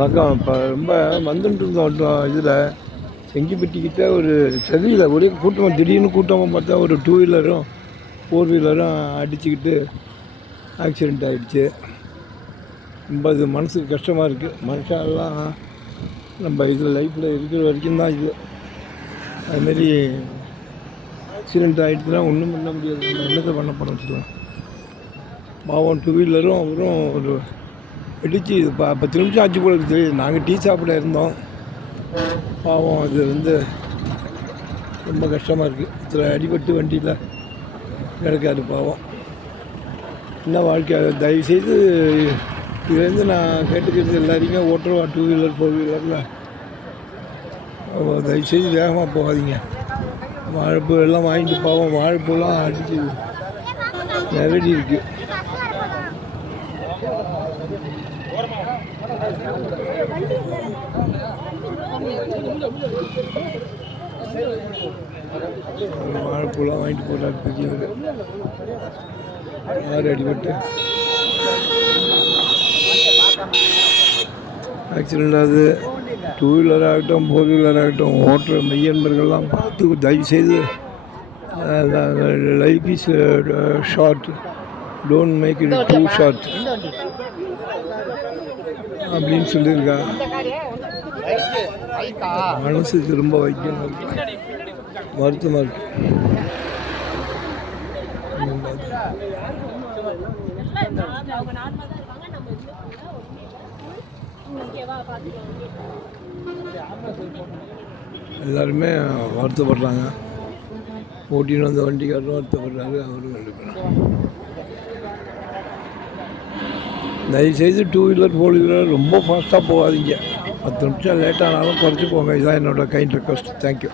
வணக்கம். இப்போ ரொம்ப வந்துட்டு இருந்தோம் இதில் செங்கிப்பட்டிக்கிட்ட ஒரு சதியில் ஒரே கூட்டமாக திடீர்னு கூட்டமாக பார்த்தா ஒரு 2 வீலரும் 4 வீலரும் அடிச்சுக்கிட்டு ஆக்சிடெண்ட் ஆகிடுச்சு. ரொம்ப இது மனசுக்கு கஷ்டமாக இருக்குது. மனுஷாலாம் நம்ம இதில் லைஃப்பில் இருக்கிற வரைக்கும் தான் இது. அதுமாரி ஆக்சிடெண்ட் ஆகிடுச்சுன்னா ஒன்றும் பண்ண முடியாது. நம்ம என்னத்தை பண்ண போகிறோம் சொல்லுவோம். பாவம் 2 வீலரும் அவரும் ஒரு இடிச்சு இது 10 நிமிஷம் ஆச்சு போல இருக்குது. நாங்கள் டீ சாப்பிட இருந்தோம். பாவம் அது ரொம்ப கஷ்டமாக இருக்குது. இதில் அடிபட்டு வண்டியில் கிடக்காது பாவம். என்ன வாழ்க்கை. தயவுசெய்து இதுலேருந்து நான் கேட்டுக்கிறது எல்லாரையும் ஓட்டுருவா 2 வீலர் 4 வீலரில் தயவுசெய்து வேகமாக போகாதீங்க. வாழைப்பூ எல்லாம் வாங்கிட்டு பாவம் வாழைப்பூலாம் அடிச்சு நெருடி இருக்குது. வாழைப்பூலாம் வாங்கிட்டு போகிறாரு பெரியவர். 6 அடிபட்டு ஆக்சிடெண்ட் ஆகுது. 2 வீலர் ஆகட்டும் 4 வீலர் ஆகட்டும் ஓட்டுற மெய்யன்பர்கள்லாம் பார்த்து தயவுசெய்து life is short, don't make it too short அப்படின்னு சொல்லியிருக்கா. மனசுக்கு ரொம்ப வைக்கணும் இருக்கு, வருத்தமாக இருக்கு. எல்லாருமே வருத்தப்படுறாங்க. ஓட்டின்னு வந்த வண்டிக்காரரும் வருத்தப்படுறாரு, அவரும் எடுக்கிறாங்க. தயவுசெய்து 2 வீலர் 4 வீலர் ரொம்ப ஃபாஸ்ட்டாக போகாதீங்க. 10 நிமிஷம் லேட்டானாலும் குறைச்சி போங்க. இதுதான் என்னோட கைண்ட் ரெக்வஸ்ட். தேங்க்யூ.